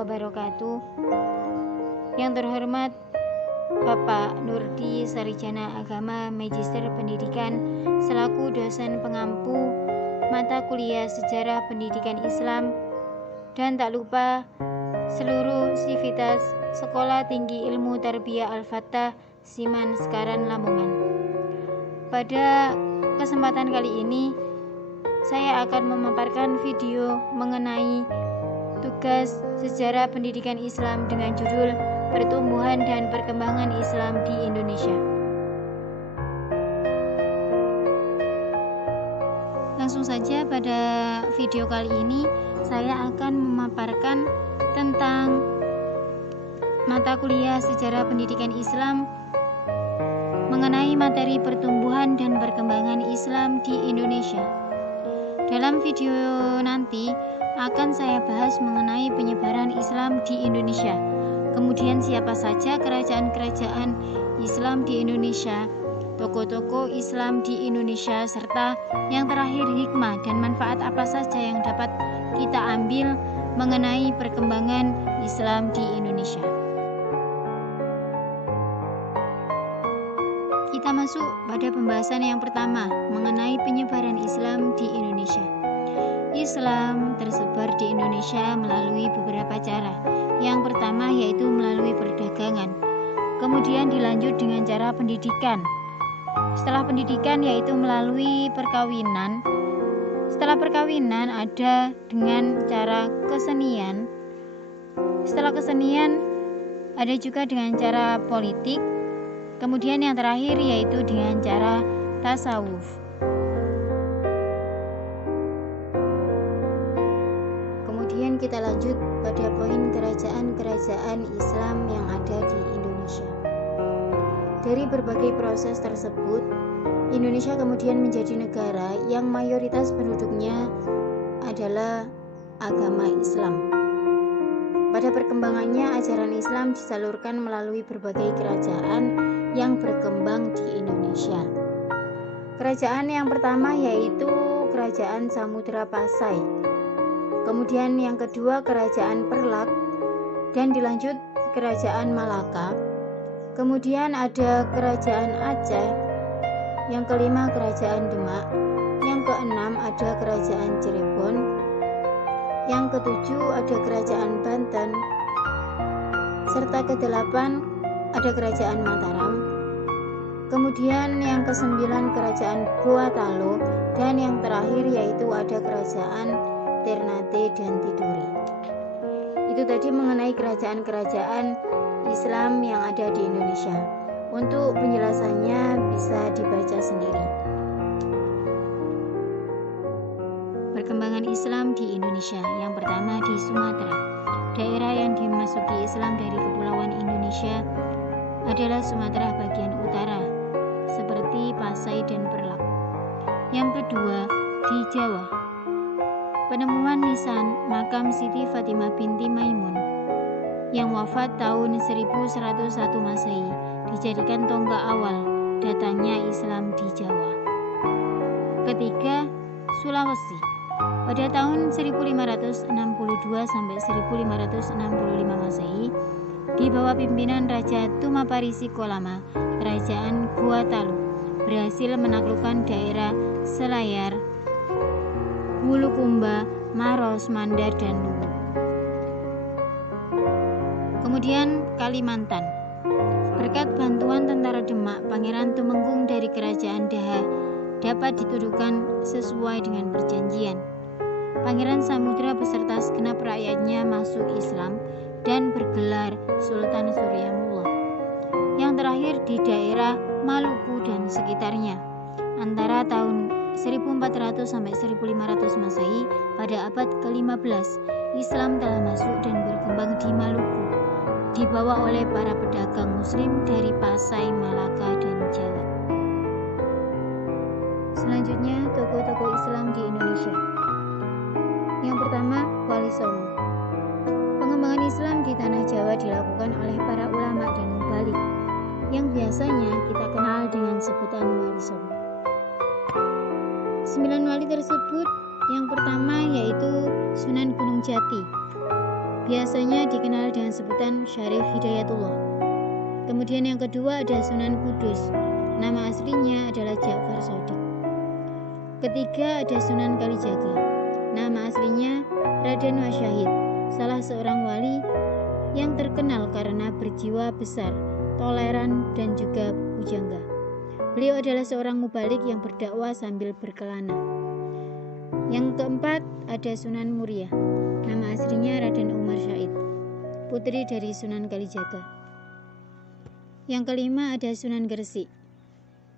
wabarakatuh. Yang terhormat Bapak Nurdi, Sarjana Agama Magister Pendidikan selaku dosen pengampu mata kuliah Sejarah Pendidikan Islam, dan tak lupa seluruh sivitas Sekolah Tinggi Ilmu Tarbiyah Al-Fattah Siman Sekaran Lamongan. Pada kesempatan kali ini saya akan memaparkan video mengenai tugas sejarah pendidikan Islam dengan judul Pertumbuhan dan Perkembangan Islam di Indonesia. Langsung saja, pada video kali ini saya akan memaparkan tentang mata kuliah Sejarah Pendidikan Islam mengenai materi pertumbuhan dan perkembangan Islam di Indonesia. Dalam video nanti akan saya bahas mengenai penyebaran Islam di Indonesia, kemudian siapa saja kerajaan-kerajaan Islam di Indonesia, tokoh-tokoh Islam di Indonesia, serta yang terakhir hikmah dan manfaat apa saja yang dapat kita ambil mengenai perkembangan Islam di Indonesia. Kita masuk pada pembahasan yang pertama mengenai penyebaran Islam di Indonesia. Islam tersebar di Indonesia melalui beberapa cara. Yang pertama yaitu melalui perdagangan, kemudian dilanjut dengan cara pendidikan. Setelah pendidikan yaitu melalui perkawinan. Setelah perkawinan ada dengan cara kesenian. Setelah kesenian ada juga dengan cara politik. Kemudian yang terakhir yaitu dengan cara tasawuf. Kemudian kita lanjut pada poin kerajaan-kerajaan Islam yang ada di Indonesia. Dari berbagai proses tersebut, Indonesia kemudian menjadi negara yang mayoritas penduduknya adalah agama Islam. Pada perkembangannya, ajaran Islam disalurkan melalui berbagai kerajaan yang berkembang di Indonesia. Kerajaan yang pertama yaitu Kerajaan Samudra Pasai. Kemudian yang kedua Kerajaan Perlak, dan dilanjut Kerajaan Malaka. Kemudian ada Kerajaan Aceh. Yang kelima Kerajaan Demak. Yang keenam ada Kerajaan Cirebon. Yang ketujuh ada Kerajaan Banten. Serta kedelapan ada Kerajaan Mataram. Kemudian yang kesembilan Kerajaan Gorontalo, dan yang terakhir yaitu ada Kerajaan Ternate dan Tidore. Itu tadi mengenai kerajaan-kerajaan Islam yang ada di Indonesia. Untuk penjelasannya bisa dibaca sendiri. Perkembangan Islam di Indonesia. Yang pertama di Sumatera. Daerah yang dimasuki Islam dari Kepulauan Indonesia adalah Sumatera bagian utara, seperti Pasai dan Perlak. Yang kedua di Jawa. Penemuan nisan makam Siti Fatimah binti Maimun yang wafat tahun 1101 Masehi dijadikan tonggak awal datangnya Islam di Jawa. Ketiga, Sulawesi. Pada tahun 1562 sampai 1565 Masehi, di bawah pimpinan Raja Tumaparisi Kolama, Kerajaan Gorontalo berhasil menaklukkan daerah Selayar, Bulukumba, Maros, Mandar, dan Luwu. Kemudian Kalimantan. Berkat bantuan tentara Demak, Pangeran Tumenggung dari Kerajaan Daha dapat dituduhkan sesuai dengan perjanjian. Pangeran Samudra beserta segenap rakyatnya masuk Islam dan bergelar Sultan Suryamullah. Yang terakhir di daerah Maluku dan sekitarnya. Antara tahun 1400 sampai 1500 Masehi, pada abad ke-15, Islam telah masuk dan berkembang di Maluku, dibawa oleh para pedagang muslim dari Pasai, Malaka, dan Jawa. Selanjutnya, tokoh-tokoh Islam di Indonesia. Yang pertama, Wali Songo. Pengembangan Islam di tanah Jawa dilakukan oleh para ulama dan mubalik, yang biasanya kita kenal dengan sebutan Wali Songo. 9 wali tersebut, yang pertama yaitu Sunan Gunung Jati. biasanya dikenal dengan sebutan Syarif Hidayatullah. Kemudian yang kedua ada Sunan Kudus, nama aslinya adalah Ja'far Shadiq. Ketiga ada Sunan Kalijaga, nama aslinya Raden Wasyahid, salah seorang wali yang terkenal karena berjiwa besar, toleran, dan juga pujangga. Beliau adalah seorang mubalik yang berdakwah sambil berkelana. Yang keempat ada Sunan Muria, nama aslinya Raden Umar Syaid, putri dari Sunan Kalijaga. Yang kelima ada Sunan Gresik,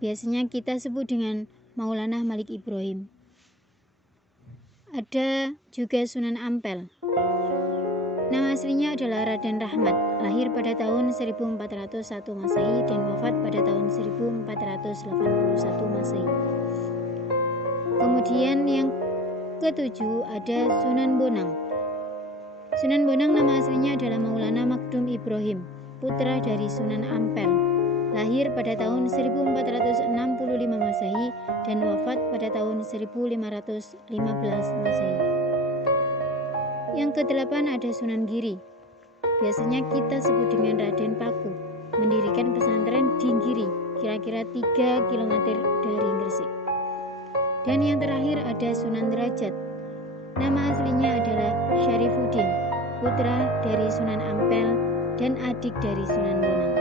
biasanya kita sebut dengan Maulana Malik Ibrahim. Ada juga Sunan Ampel, nama aslinya adalah Raden Rahmat, lahir pada tahun 1401 Masehi dan wafat pada tahun 1481 Masehi. Kemudian yang ketujuh ada Sunan Bonang. Sunan Bonang nama aslinya adalah Maulana Makdum Ibrahim, putra dari Sunan Ampel, lahir pada tahun 1465 Masehi dan wafat pada tahun 1515 Masehi. Yang kedelapan ada Sunan Giri, biasanya kita sebut dengan Raden Paku, mendirikan pesantren di Giri, kira-kira 3 km dari Gresik. Dan yang terakhir ada Sunan Derajat, nama aslinya adalah Syarifuddin, putra dari Sunan Ampel dan adik dari Sunan Bonang.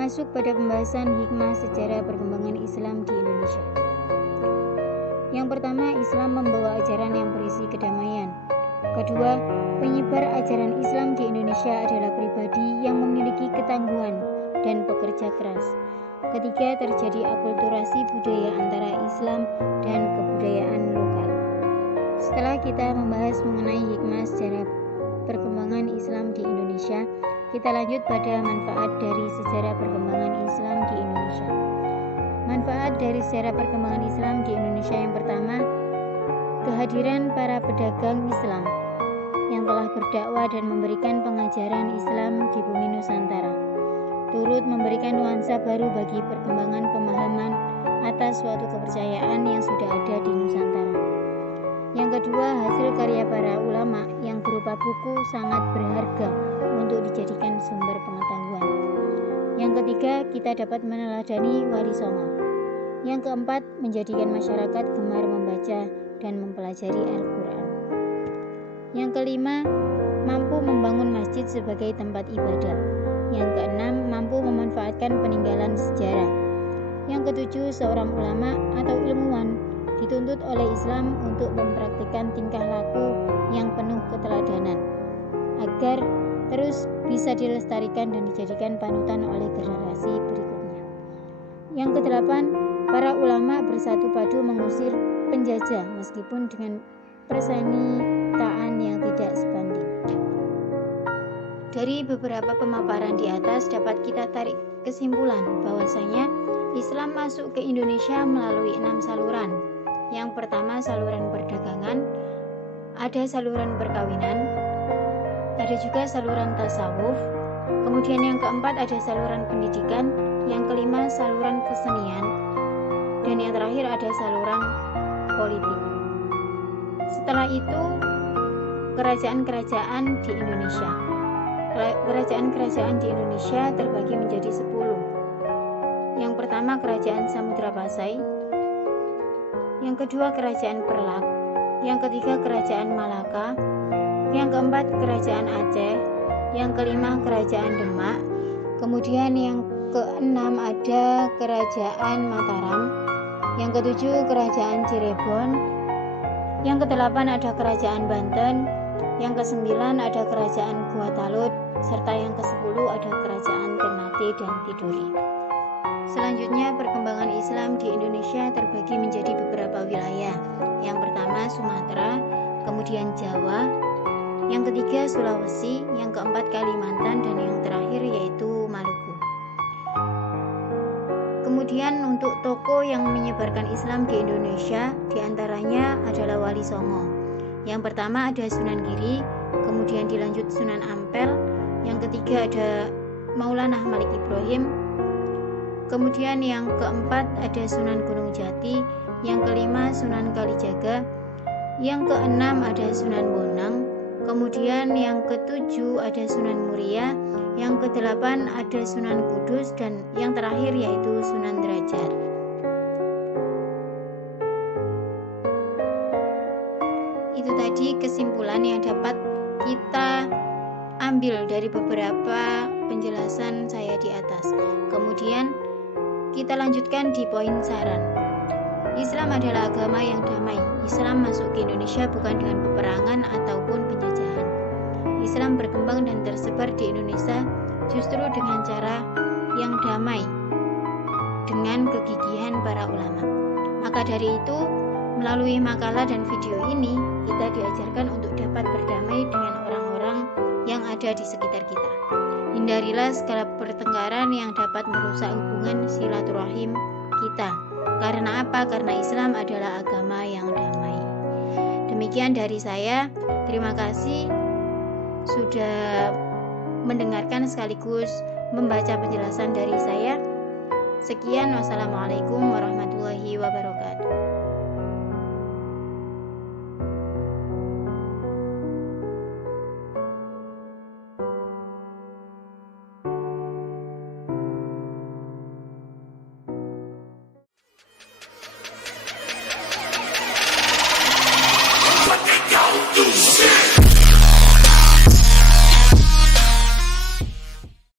Masuk pada pembahasan hikmah sejarah perkembangan Islam di Indonesia. Yang pertama, Islam membawa ajaran yang berisi kedamaian. Kedua, penyebar ajaran Islam di Indonesia adalah pribadi yang memiliki ketangguhan dan pekerja keras. Ketiga, terjadi akulturasi budaya antara Islam dan kebudayaan lokal. Setelah kita membahas mengenai hikmah sejarah perkembangan Islam di Indonesia, kita lanjut pada manfaat dari sejarah perkembangan Islam di Indonesia. Manfaat dari sejarah perkembangan Islam di Indonesia yang pertama, kehadiran para pedagang Islam yang telah berdakwah dan memberikan pengajaran Islam di bumi Nusantara, turut memberikan nuansa baru bagi perkembangan pemahaman atas suatu kepercayaan yang sudah ada di Nusantara. Yang kedua, hasil karya para ulama yang berupa buku sangat berharga untuk dijadikan sumber pengetahuan. Yang ketiga, kita dapat meneladani Wali Songo. Yang keempat, menjadikan masyarakat gemar membaca dan mempelajari Al-Quran. Yang kelima, mampu membangun masjid sebagai tempat ibadah. Yang keenam, mampu memanfaatkan peninggalan sejarah. Yang ketujuh, seorang ulama atau ilmuwan dituntut oleh Islam untuk mempraktikkan tingkah laku yang penuh keteladanan agar terus bisa dilestarikan dan dijadikan panutan oleh generasi berikutnya. Yang kedelapan, para ulama bersatu padu mengusir penjajah meskipun dengan persenitaan yang tidak sebanding. Dari beberapa pemaparan di atas dapat kita tarik kesimpulan bahwasanya Islam masuk ke Indonesia melalui 6 saluran. Yang pertama, saluran perdagangan, ada saluran perkawinan, ada juga saluran tasawuf, kemudian yang keempat ada saluran pendidikan, yang kelima saluran kesenian, dan yang terakhir ada saluran politik. Setelah itu, kerajaan-kerajaan di Indonesia. Kerajaan-kerajaan di Indonesia terbagi menjadi 10. Yang pertama, Kerajaan Samudra Pasai. Yang kedua, Kerajaan Perlak. Yang ketiga, Kerajaan Malaka. Yang keempat, Kerajaan Aceh. Yang kelima, Kerajaan Demak. Kemudian yang keenam ada Kerajaan Mataram. Yang ketujuh, Kerajaan Cirebon. Yang kedelapan ada Kerajaan Banten. Yang kesembilan ada Kerajaan Gua Talut. Serta yang ke-10 ada Kerajaan Ternate dan Tidore. Selanjutnya, perkembangan Islam di Indonesia terbagi menjadi beberapa wilayah. Yang pertama, Sumatera, kemudian Jawa, yang ketiga Sulawesi, yang keempat Kalimantan, dan yang terakhir yaitu Maluku. Kemudian untuk tokoh yang menyebarkan Islam di Indonesia, diantaranya adalah Wali Songo. Yang pertama ada Sunan Giri, kemudian dilanjut Sunan Ampel, yang ketiga ada Maulana Malik Ibrahim, kemudian yang keempat ada Sunan Gunung Jati, yang kelima Sunan Kalijaga, Yang keenam ada Sunan Bonang. Kemudian yang ketujuh ada Sunan Muria, yang kedelapan ada Sunan Kudus, dan yang terakhir yaitu Sunan Derajat. Itu tadi kesimpulan yang dapat kita ambil dari beberapa penjelasan saya di atas. Kemudian kita lanjutkan di poin saran. Islam adalah agama yang damai. Islam masuk ke Indonesia bukan dengan peperangan ataupun penjajahan. Islam berkembang dan tersebar di Indonesia justru dengan cara yang damai, dengan kegigihan para ulama. Maka dari itu, melalui makalah dan video ini, kita diajarkan untuk dapat berdamai dengan orang-orang yang ada di sekitar kita. Hindarilah segala pertengkaran yang dapat merusak hubungan silaturahim kita. Karena apa? Karena Islam adalah agama yang damai. Demikian dari saya. Terima kasih sudah mendengarkan sekaligus membaca penjelasan dari saya. Sekian, wassalamualaikum warahmatullahi wabarakatuh.